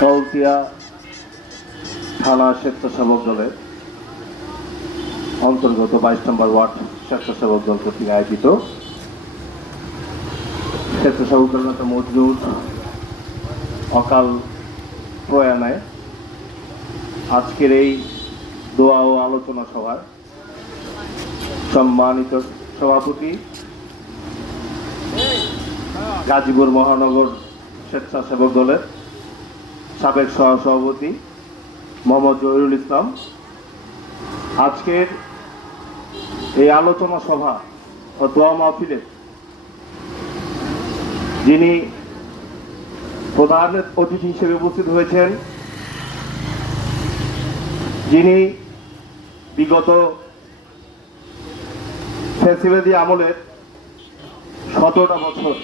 কাউতিয়া থানা স্বেচ্ছাসেবক দলের অন্তর্গত 22 নম্বর ওয়ার্ড স্বেচ্ছাসেবক দল কর্তৃক আয়োজিত স্বেচ্ছাসেবক দল নেতা মজরুর অকাল প্রয়াণে আজকের এই দোয়া ও আলোচনা সভার সম্মানিত সভাপতি গাজীপুর মহানগর স্বেচ্ছাসেবক দলের সাবেক সহসভাপতি মোহাম্মদ জহিরুল ইসলাম, আজকের এই আলোচনা সভা ও দোয়া মাহফিলে যিনি প্রধান অতিথি হিসেবে উপস্থিত হয়েছেন, যিনি বিগত ফ্যাসিবাদী আমলের 17টা বছর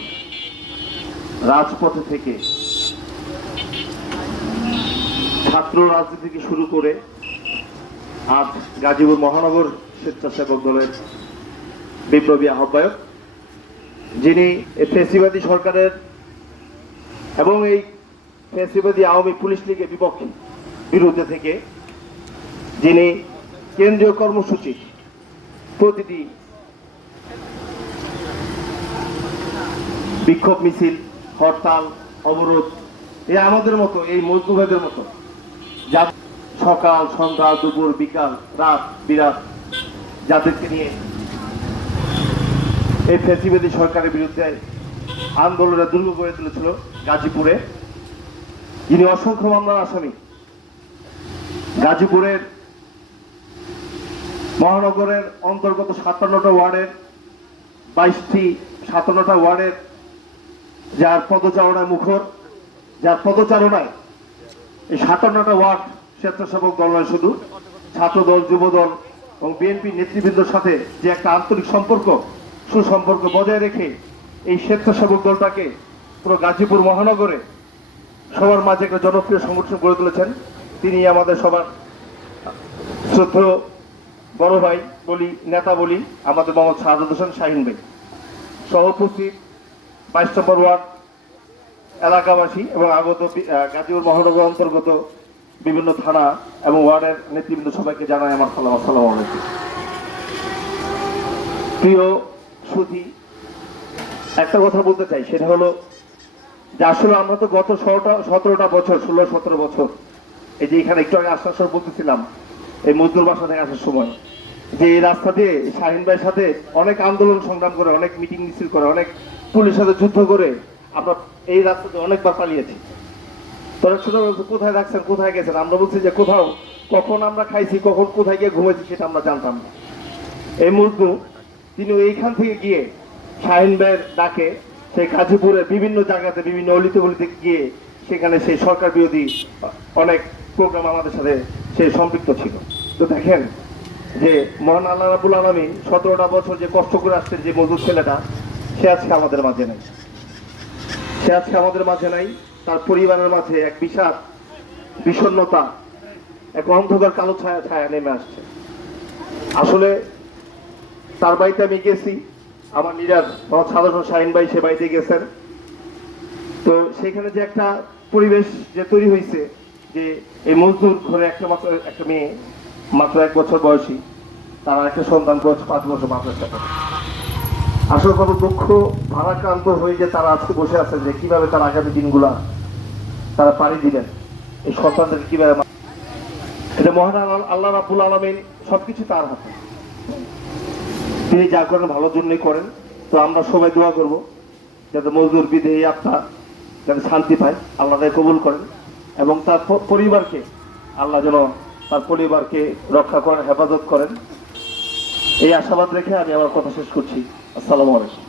রাজপথে থেকে ছাত্র রাজনীতিকে শুরু করে আজ গাজীপুর মহানগর স্বেচ্ছাসেবক দলের বিপ্লবী আহ্বায়ক, যিনি ফ্যাসিবাদী সরকারের এবং এই ফ্যাসিবাদী আওয়ামী পুলিশ লীগের বিরুদ্ধে থেকে যিনি কেন্দ্রীয় কর্মসূচি প্রতিটি বিক্ষোভ মিছিল, হরতাল, অবরোধ এই আমাদের মতো এই মজদুরদের মতো যা সকাল সন্ধ্যা দুপুর বিকাল রাত বিরাত যাদেরকে নিয়ে এই ফ্যাসিবাদী সরকারের বিরুদ্ধে আন্দোলনে দুর্গ করে তুলেছিল গাজীপুরে, যিনি অসংখ্য মামলার আসামি, গাজীপুরের মহানগরের অন্তর্গত 57টা ওয়ার্ডের 57টা ওয়ার্ডের যার পদচারণায় মুখর, যার পদচারণায় এই 57টা ওয়ার্ড স্বেচ্ছাসেবক দল নয়, শুধু ছাত্রদল, যুবদল এবং বিএনপি নেতৃবৃন্দের সাথে যে একটা আন্তরিক সম্পর্ক, সুসম্পর্ক বজায় রেখে এই স্বেচ্ছাসেবক দলটাকে পুরো গাজীপুর মহানগরে সবার মাঝে একটা জনপ্রিয় সংগঠন গড়ে তুলেছেন, তিনি আমাদের সবার শ্রদ্ধেয় বড় ভাই বলি, নেতা বলি, আমাদের মোহাম্মদ শাহাদাত হোসেন শাহিন ভাই সহ উপস্থিত 22 নম্বর ওয়ার্ড এলাকাবাসী এবং আগত গাজীপুর মহানগর অন্তর্গত বিভিন্ন থানা এবং ওয়ার্ডের নেতৃবৃন্দ সবাইকে জানাই আমার সালাম। আসসালামু আলাইকুম। প্রিয় সুধী, একটা কথা বলতে চাই, সেটা হলো যে আসলে আমরা তো গত 17টা বছর 16-17 বছর এই যে এখানে একটু আগে আসার বলতেছিলাম এই মজদুর বাসা থেকে আসার সময় যে এই রাস্তা দিয়ে শাহিন ভাইয়ের সাথে অনেক আন্দোলন সংগ্রাম করে, অনেক মিটিং মিছিল করে, অনেক পুলিশের সাথে যুদ্ধ করে আমরা এই রাস্তাতে অনেকবার পালিয়েছি। তোরা ছোট কোথায় রাখছেন, কোথায় গেছেন, আমরা বলছি যে কোথাও কখন আমরা খাইছি, কখন কোথায় গিয়ে ঘুমেছি সেটা আমরা জানতাম না। এই মজদু তিনি এইখান থেকে গিয়ে শাহিন ভাইয়ের ডাকে সেই গাজীপুরের বিভিন্ন জায়গাতে বিভিন্ন অলিতে গলিতে গিয়ে সেখানে সেই সরকার বিরোধী অনেক প্রোগ্রাম আমাদের সাথে সে সম্পৃক্ত ছিল। তো দেখেন যে মহান আল্লাহ রাব্বুল আলামিন 17টা বছর যে কষ্ট করে আসছেন যে মজদুর ছেলেটা, সে আজকে আমাদের মাঝে নাই, সে আজকে আমাদের মাঝে নাই। তার পরিবারের মাঝে এক বিশাল বিষণ্ণতা, এক অন্ধকার কালো ছায়া নেমে আসছে। আসলে তার বাড়িতে আমি গেছি, আমার লিডার সাধারণ শাহিন ভাই সে বাড়িতে গেছেন। তো সেখানে যে একটা পরিবেশ যে তৈরি হয়েছে যে এই মজদুর ঘরে একটা মেয়ে মাত্র 1 বছর বয়সী, তারা একটা সন্তান 5 বছর মাদ্রাসা পড়ে। আসলে কত দুঃখ ভারাক্রান্ত হয়ে যে তারা আজকে বসে আছেন যে কিভাবে তার আগামী দিনগুলা তারা পাড়ি দিবেন, এই সন্তানদের কিভাবে। এটা মহান আল্লাহ রাব্বুল আলামিন, সবকিছু তার হাতে, তিনি যা করেন ভালোর জন্যই করেন। তো আমরা সবাই দোয়া করবো যাতে মজদুর বিদেহী আত্মা যাতে শান্তি পায়, আল্লাহ তাকে কবুল করেন এবং তার পরিবারকে আল্লাহ যেন তার পরিবারকে রক্ষা করেন, হেফাজত করেন, এই আশাবাদ রেখে আমি আমার কথা শেষ করছি। আসসালামু আলাইকুম।